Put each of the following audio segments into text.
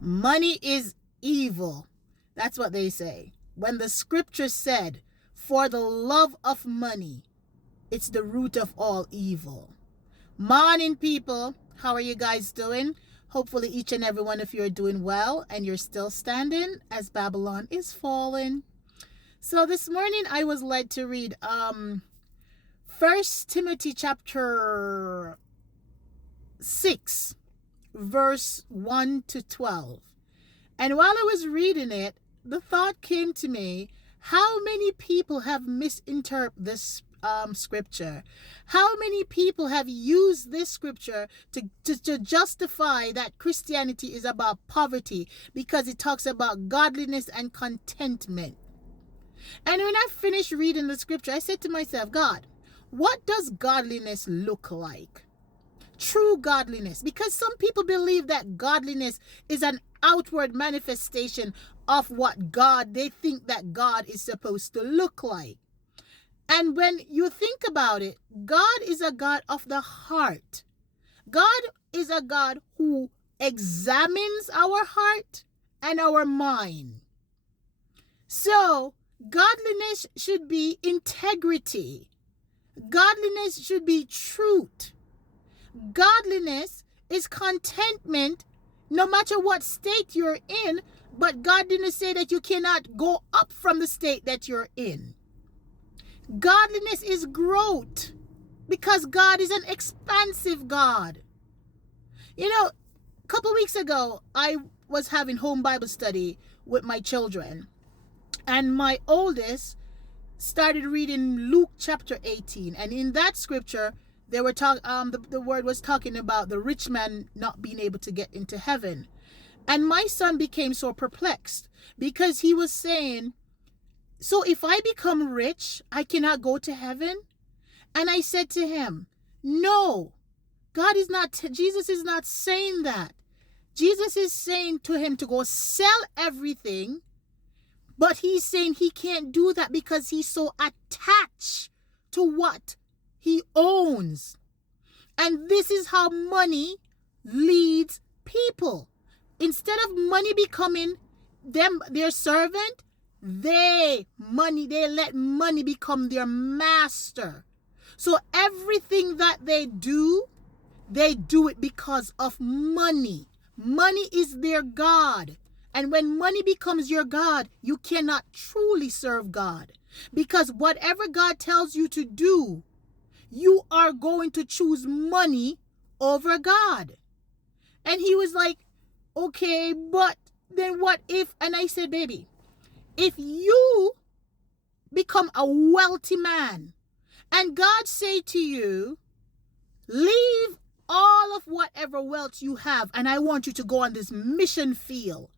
Money is evil. That's what they say. When the scripture said, for the love of money, it's the root of all evil. Morning, people. How are you guys doing? Hopefully each and every one of you are doing well and you're still standing as Babylon is falling. So this morning I was led to read 1 Timothy chapter 6, verse 1 to 12. And while I was reading it, the thought came to me, how many people have misinterpreted this scripture? How many people have used this scripture to justify that Christianity is about poverty because it talks about godliness and contentment? And when I finished reading the scripture, I said to myself, God, what does godliness look like? True godliness. Because some people believe that godliness is an outward manifestation of what they think that God is supposed to look like. And when you think about it, God is a God of the heart. God is a God who examines our heart and our mind. So, godliness should be integrity. Godliness should be truth. Godliness is contentment no matter what state you're in, but God didn't say that you cannot go up from the state that you're in. Godliness is growth because God is an expansive God. You know, a couple weeks ago, I was having home Bible study with my children, and my oldest started reading Luke chapter 18, and in that scripture, they were the word was talking about the rich man not being able to get into heaven. And my son became so perplexed because he was saying, so if I become rich, I cannot go to heaven? And I said to him, no, Jesus is not saying that. Jesus is saying to him to go sell everything, but he's saying he can't do that because he's so attached to what he owns. And this is how money leads people. Instead of money becoming their servant, they let money become their master. So everything that they do it because of money. Money is their God. And when money becomes your God, you cannot truly serve God. Because whatever God tells you to do, you are going to choose money over God. And he was like, okay, but then what if, and I said, baby, if you become a wealthy man and God say to you, leave all of whatever wealth you have and I want you to go on this mission field.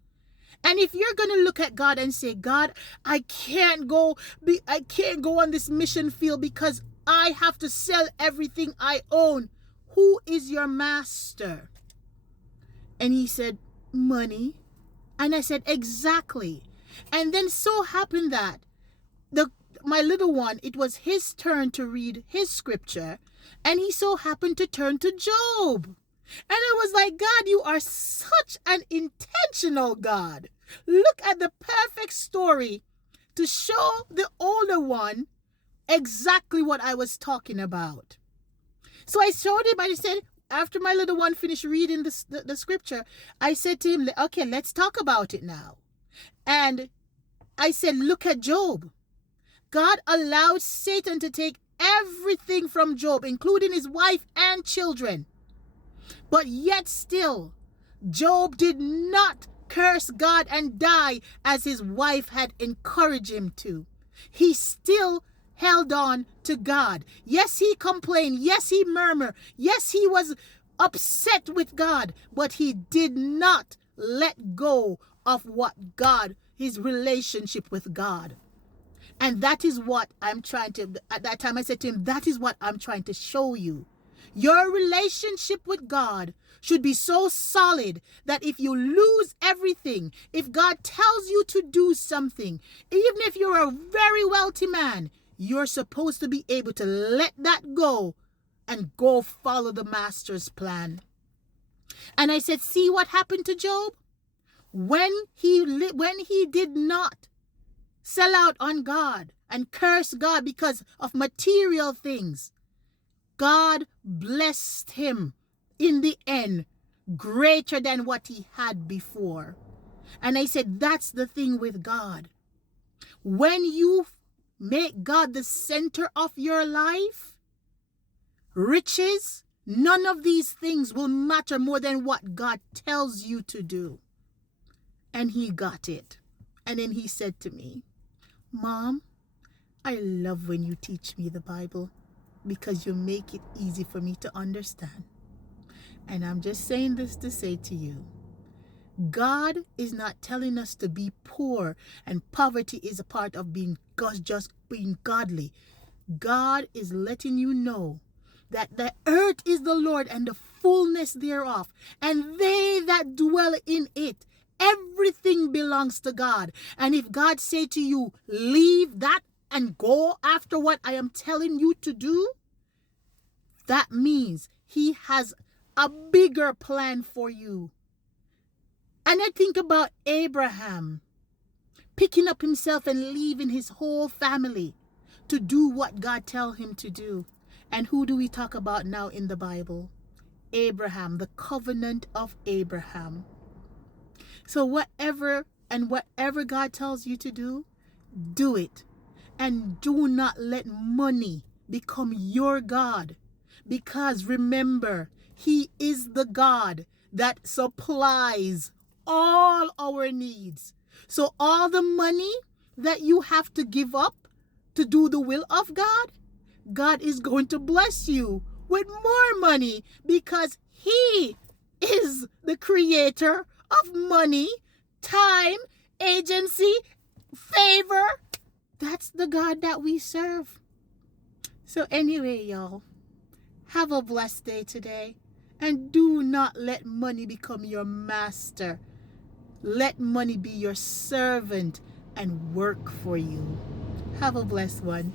And if you're going to look at God and say, God, I can't go on this mission field because I have to sell everything I own. Who is your master? And he said, money. And I said, exactly. And then so happened that my little one, it was his turn to read his scripture. And he so happened to turn to Job. And I was like, God, you are such an intentional God. Look at the perfect story to show the older one exactly what I was talking about. So I showed him, I said, after my little one finished reading the scripture, I said to him, okay, let's talk about it now. And I said, look at Job. God allowed Satan to take everything from Job, including his wife and children. But yet still, Job did not curse God and die as his wife had encouraged him to. He still held on to God. Yes, he complained. Yes, he murmured. Yes, he was upset with God. But he did not let go of what God, his relationship with God. And that is what I'm trying to, at that time I said to him, that is what I'm trying to show you. Your relationship with God should be so solid that if you lose everything, if God tells you to do something, even if you're a very wealthy man, you're supposed to be able to let that go and go follow the master's plan. And I said, see what happened to Job? when he did not sell out on God and curse God because of material things, God blessed him in the end greater than what he had before. And I said, that's the thing with God. When you make God the center of your life, riches, none of these things will matter more than what God tells you to do. And he got it. And then he said to me, Mom, I love when you teach me the Bible because you make it easy for me to understand. And I'm just saying this to say to you, God is not telling us to be poor, and poverty is a part of being just being godly. God is letting you know that the earth is the Lord and the fullness thereof, and they that dwell in it. Everything belongs to God. And if God say to you, leave that and go after what I am telling you to do, that means he has a bigger plan for you. And I think about Abraham picking up himself and leaving his whole family to do what God tells him to do. And who do we talk about now in the Bible? Abraham, the covenant of Abraham. So whatever God tells you to do it. And do not let money become your God. Because remember, he is the God that supplies all our needs. So all the money that you have to give up to do the will of God, God is going to bless you with more money because he is the creator of money, time, agency, favor. That's the God that we serve. So anyway, y'all, have a blessed day today. And do not let money become your master. Let money be your servant and work for you. Have a blessed one.